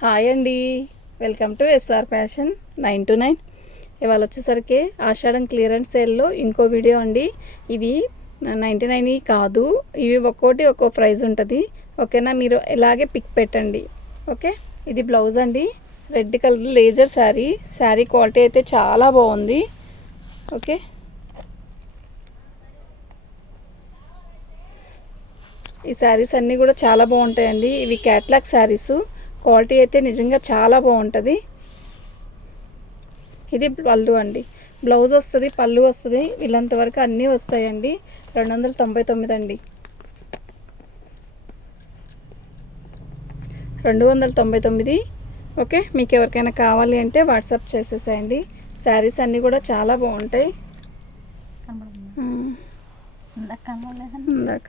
Hi అండి. Welcome to SR fashion 9 to 9. ఇవాళ వచ్చేసరికి ఆషాఢం క్లియరెన్స్ సేల్లో ఇంకో వీడియో అండి. ఇవి 99 కాదు, ఇవి ఒక్కోటి ఒక్కో ప్రైస్ ఉంటుంది. ఓకేనా, మీరు ఇలాగే పిక్ పెట్టండి. ఓకే, ఇది బ్లౌజ్ అండి, red colour laser sari quality అయితే చాలా బాగుంది. ఓకే, ఈ శారీస్ అన్నీ కూడా చాలా బాగుంటాయండి. ఇవి క్యాట్లాగ్ శారీస్, క్వాలిటీ అయితే నిజంగా చాలా బాగుంటుంది. ఇది పళ్ళు అండి, బ్లౌజ్ వస్తుంది, పళ్ళు వస్తుంది, వీళ్ళంత వరకు అన్నీ వస్తాయండి. 299 అండి, 299. ఓకే, మీకు ఎవరికైనా కావాలి అంటే వాట్సాప్ చేసేసేయండి. శారీస్ అన్నీ కూడా చాలా బాగుంటాయి. ఇందాక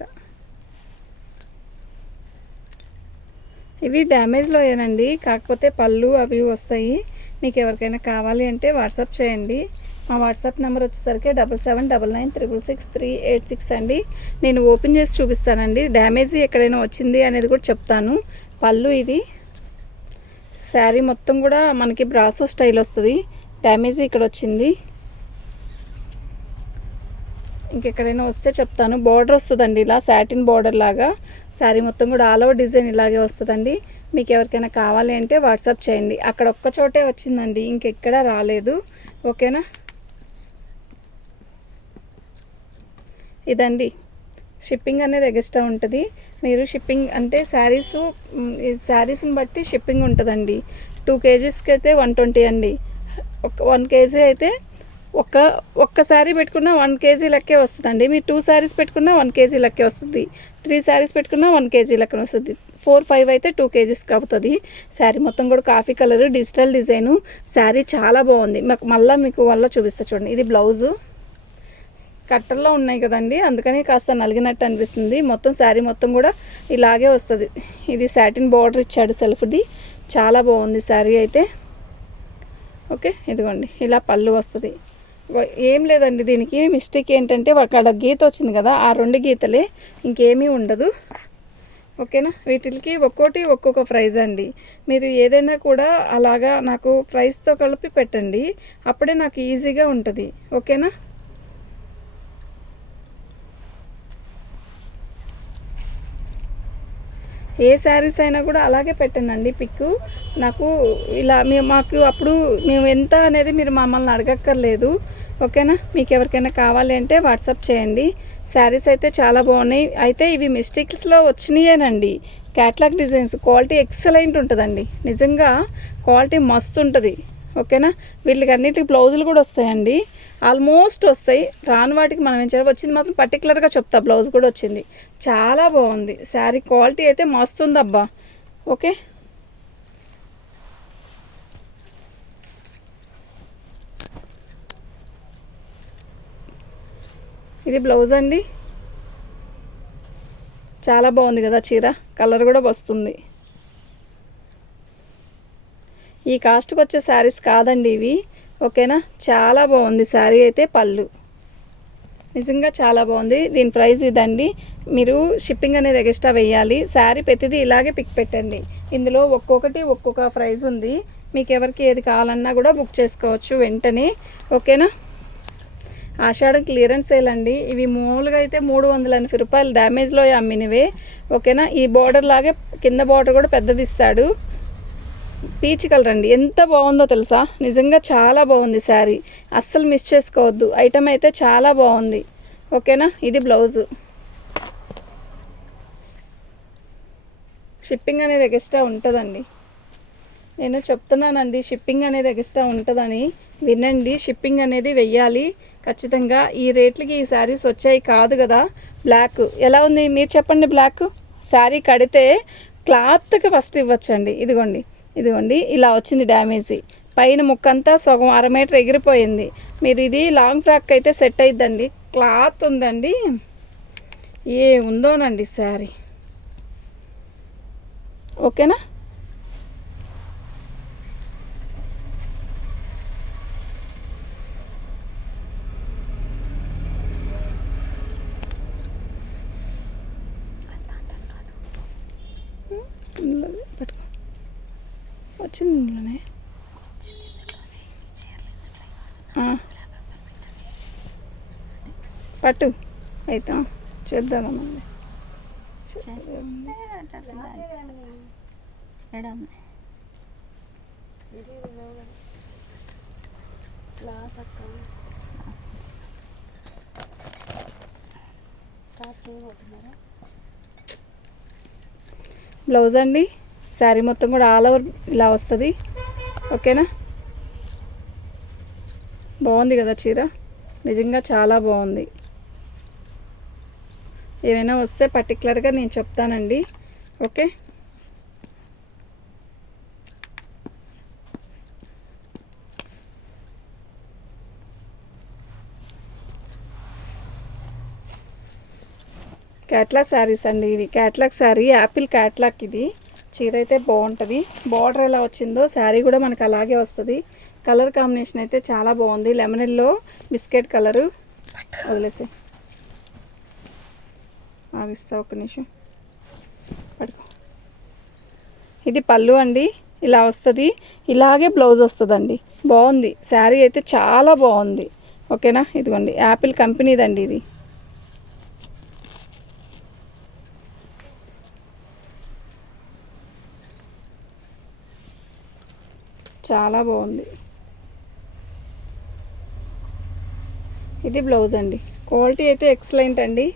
ఇవి డ్యామేజ్లో ఏనండి, కాకపోతే పళ్ళు అవి వస్తాయి. మీకు ఎవరికైనా కావాలి అంటే వాట్సాప్ చేయండి. మా వాట్సాప్ నెంబర్ వచ్చేసరికి 7799666386 అండి. నేను ఓపెన్ చేసి చూపిస్తానండి, డ్యామేజ్ ఎక్కడైనా వచ్చింది అనేది కూడా చెప్తాను. పళ్ళు ఇది, శారీ మొత్తం కూడా మనకి బ్రాసో స్టైల్ వస్తుంది. డ్యామేజ్ ఇక్కడ వచ్చింది, ఇంకెక్కడైనా వస్తే చెప్తాను. బార్డర్ వస్తుందండి, ఇలా సాటిన్ బార్డర్ లాగా. శారీ మొత్తం కూడా ఆల్ ఓవర్ డిజైన్ ఇలాగే వస్తుందండి. మీకు ఎవరికైనా కావాలి అంటే వాట్సాప్ చేయండి. అక్కడ ఒక్క చోటే వచ్చిందండి, ఇంకెక్కడా రాలేదు. ఓకేనా, ఇదండి షిప్పింగ్ అనేది ఎక్స్ట్రా ఉంటుంది. మీరు షిప్పింగ్ అంటే శారీస్ని బట్టి షిప్పింగ్ ఉంటుందండి. 2 kgsకి అయితే 120 అండి. 1 kg అయితే ఒక్క శారీ పెట్టుకున్న 1 kg లెక్కే వస్తుందండి. మీరు 2 శారీస్ పెట్టుకున్న 1 kg లెక్కే వస్తుంది. 3 శారీస్ పెట్టుకున్న 1 kg లెక్కన వస్తుంది. 4, 5 అయితే 2 kgsకి అవుతుంది. శారీ మొత్తం కూడా coffee colour digital design. Sari చాలా బాగుంది. మళ్ళీ మీకు చూపిస్తా చూడండి. ఇది బ్లౌజు, కట్టర్లో ఉన్నాయి కదండి, అందుకని కాస్త నలిగినట్టు అనిపిస్తుంది. మొత్తం శారీ మొత్తం కూడా ఇలాగే వస్తుంది. ఇది సాటిన్ బార్డర్ ఇచ్చాడు సెల్ఫ్ది, చాలా బాగుంది శారీ అయితే. ఓకే, ఇదిగోండి ఇలా పళ్ళు వస్తుంది. ఏం లేదండి, దీనికి మిస్టేక్ ఏంటంటే అక్కడ గీత వచ్చింది కదా, ఆ 2 గీతలే, ఇంకేమీ ఉండదు. ఓకేనా, వీటికి ఒక్కోటి ఒక్కొక్క ప్రైజ్ అండి. మీరు ఏదైనా కూడా అలాగా నాకు ప్రైస్తో కలిపి పెట్టండి, అప్పుడే నాకు ఈజీగా ఉంటుంది. ఓకేనా, ఏ శారీస్ అయినా కూడా అలాగే పెట్టండి పిక్. నాకు ఇలా మాకు అప్పుడు మేము ఎంత అనేది మీరు మమ్మల్ని అడగక్కర్లేదు. ఓకేనా, మీకు ఎవరికైనా కావాలి అంటే వాట్సాప్ చేయండి. శారీస్ అయితే చాలా బాగున్నాయి. అయితే ఇవి మిస్టేక్స్లో వచ్చినాయేనండి. క్యాట్లాగ్ డిజైన్స్ క్వాలిటీ ఎక్సలెంట్ ఉంటుందండి, నిజంగా క్వాలిటీ మస్తు ఉంటుంది. ఓకేనా, వీళ్ళకి అన్నిటికి బ్లౌజులు కూడా వస్తాయండి, ఆల్మోస్ట్ వస్తాయి. రాని వాటికి మనం ఏం చేయాలి, వచ్చింది మాత్రం పర్టికులర్గా చెప్తా. బ్లౌజ్ కూడా వచ్చింది, చాలా బాగుంది. శారీ క్వాలిటీ అయితే మస్తు ఉంది అబ్బా. ఓకే, ఇది బ్లౌజ్ అండి, చాలా బాగుంది కదా చీర, కలర్ కూడా వస్తుంది. ఈ కాస్ట్కి వచ్చే శారీస్ కాదండి ఇవి. ఓకేనా, చాలా బాగుంది శారీ అయితే. పళ్ళు నిజంగా చాలా బాగుంది. దీని ప్రైస్ ఇదండి. మీరు షిప్పింగ్ అనేది ఎక్స్ట్రా వేయాలి. శారీ ప్రతిదీ ఇలాగే పిక్ పెట్టండి. ఇందులో ఒక్కొక్కటి ఒక్కొక్క ప్రైస్ ఉంది. మీకు ఎవరికి ఏది కావాలన్నా కూడా బుక్ చేసుకోవచ్చు వెంటనే. ఓకేనా, ఆషాఢం క్లియరెన్స్ సేల్ అండి. ఇవి మామూలుగా అయితే 380 రూపాయలు డ్యామేజ్లో అమ్మినవే. ఓకేనా, ఈ బార్డర్ లాగే కింద బార్డర్ కూడా పెద్దది ఇస్తాడు. పీచ్ కలర్ అండి, ఎంత బాగుందో తెలుసా, నిజంగా చాలా బాగుంది శారీ. అస్సలు మిస్ చేసుకోవద్దు, ఐటమ్ అయితే చాలా బాగుంది. ఓకేనా, ఇది బ్లౌజు. షిప్పింగ్ అనేది ఎక్స్ట్రా ఉంటుందండి, నేను చెప్తున్నానండి. షిప్పింగ్ అనేది ఎక్స్ట్రా ఉంటుందని వినండి. షిప్పింగ్ అనేది వెయ్యాలి ఖచ్చితంగా. ఈ రేట్లకి ఈ శారీస్ వచ్చాయి కాదు కదా. బ్లాక్ ఎలా ఉంది మీరు చెప్పండి. బ్లాక్ శారీ కడితే క్లాత్కి ఫస్ట్ ఇవ్వచ్చండి. ఇదిగోండి ఇలా వచ్చింది డ్యామేజీ. పైన ముక్కంతా సగం 1/2 మీటర్ ఎగిరిపోయింది. మీరు ఇది లాంగ్ ఫ్రాక్ అయితే సెట్ అయిద్దండి. క్లాత్ ఉందండి, ఏ ఉందోనండి శారీ. ఓకేనా, పట్టుకో. వచ్చింది ఇందులోనే. పట్టు అయితే చేద్దామన్నా. బ్లౌజ్ అండి, శారీ మొత్తం కూడా ఆల్ ఓవర్ ఇలా వస్తుంది. ఓకేనా, బాగుంది కదా చీర, నిజంగా చాలా బాగుంది. ఏమైనా వస్తే పర్టికులర్గా నేను చెప్తానండి. ఓకే, క్యాట్లాగ్ శారీస్ అండి. ఇది క్యాట్లాగ్ శారీ, యాపిల్ క్యాట్లాగ్. ఇది చీర అయితే బాగుంటుంది. బార్డర్ ఎలా వచ్చిందో శారీ కూడా మనకు అలాగే వస్తుంది. కలర్ కాంబినేషన్ అయితే చాలా బాగుంది. Lemon yellow biscuit colour. వదిలేసి ఆగిస్తా ఒక్క నిమిషం, పడుకో. ఇది పళ్ళు అండి, ఇలా వస్తుంది. ఇలాగే బ్లౌజ్ వస్తుందండి. బాగుంది శారీ అయితే, చాలా బాగుంది. ఓకేనా, ఇదిగోండి యాపిల్ కంపెనీదండి ఇది. చాలా బాగుంది. ఇది బ్లౌజ్ అండి. క్వాలిటీ అయితే ఎక్సలెంట్ అండి.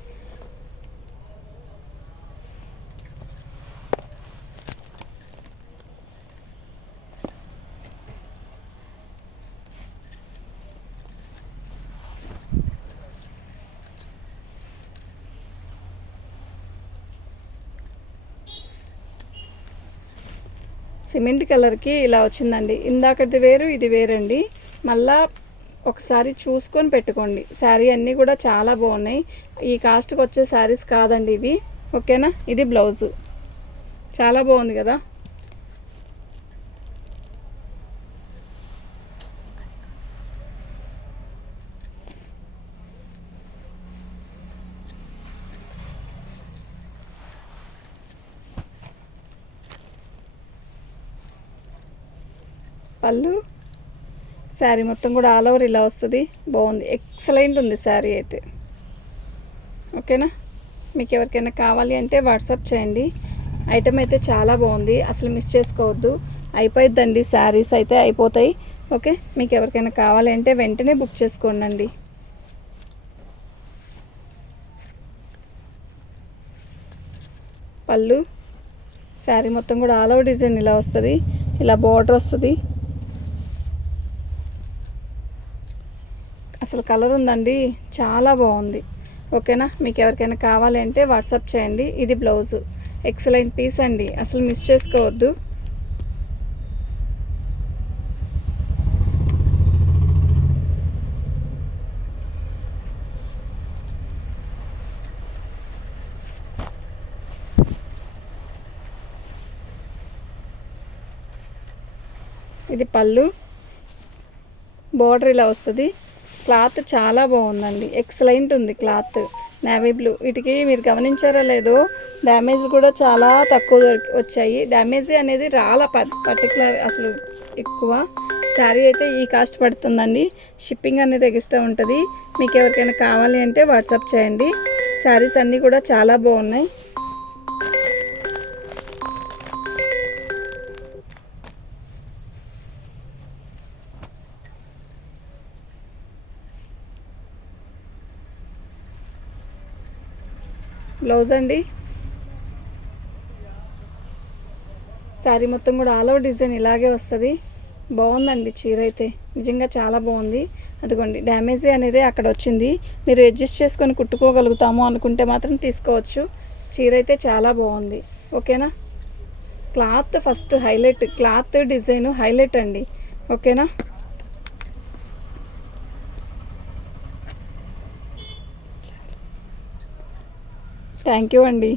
సిమెంట్ కలర్కి ఇలా వచ్చిందండి. ఇందాకది వేరు, ఇది వేరండి. మళ్ళా ఒకసారి చూసుకొని పెట్టుకోండి. శారీ అన్నీ కూడా చాలా బాగున్నాయి. ఈ కాస్ట్కి వచ్చే శారీస్ కాదండి ఇవి. ఓకేనా, ఇది బ్లౌజు, చాలా బాగుంది కదా. పళ్ళు, శారీ మొత్తం కూడా ఆల్ ఓవర్ ఇలా వస్తుంది. బాగుంది, ఎక్సలెంట్ ఉంది శారీ అయితే. ఓకేనా, మీకు ఎవరికైనా కావాలి అంటే వాట్సాప్ చేయండి. ఐటమ్ అయితే చాలా బాగుంది, అసలు మిస్ చేసుకోవద్దు. అయిపోయిద్దండి, శారీస్ అయితే అయిపోతాయి. ఓకే, మీకు ఎవరికైనా కావాలి అంటే వెంటనే బుక్ చేసుకోండి. పళ్ళు, శారీ మొత్తం కూడా ఆల్ ఓవర్ డిజైన్ ఇలా వస్తుంది. ఇలా బార్డర్ వస్తుంది. అసలు కలర్ ఉందండి, చాలా బాగుంది. ఓకేనా, మీకు ఎవరికైనా కావాలి అంటే వాట్సాప్ చేయండి. ఇది బ్లౌజు, ఎక్సలెంట్ పీస్ అండి, అసలు మిస్ చేసుకోవద్దు. ఇది పళ్ళు, బార్డర్ ఇలా వస్తుంది. క్లాత్ చాలా బాగుందండి, ఎక్సలెంట్ ఉంది క్లాత్. Navy blue. వీటికి మీరు గమనించారా లేదో, డ్యామేజ్ కూడా చాలా తక్కువ వచ్చాయి. డ్యామేజ్ అనేది రాలా పర్టికులర్ అసలు ఎక్కువ. శారీ అయితే ఈ కాస్ట్ పడుతుందండి. షిప్పింగ్ అనేది ఎక్స్ట్రా ఉంటుంది. మీకు ఎవరికైనా కావాలి అంటే వాట్సాప్ చేయండి. శారీస్ అన్నీ కూడా చాలా బాగున్నాయి. బ్లౌజ్ అండి, శారీ మొత్తం కూడా ఆల్ ఓవర్ డిజైన్ ఇలాగే వస్తుంది. బాగుందండి చీర అయితే, నిజంగా చాలా బాగుంది. అదిగోండి డ్యామేజ్ అనేది అక్కడ వచ్చింది. మీరు అడ్జస్ట్ చేసుకొని కుట్టుకోగలుగుతాము అనుకుంటే మాత్రం తీసుకోవచ్చు. చీర అయితే చాలా బాగుంది. ఓకేనా, cloth first highlight, cloth design highlight అండి. ఓకేనా, థ్యాంక్ యూ అండి.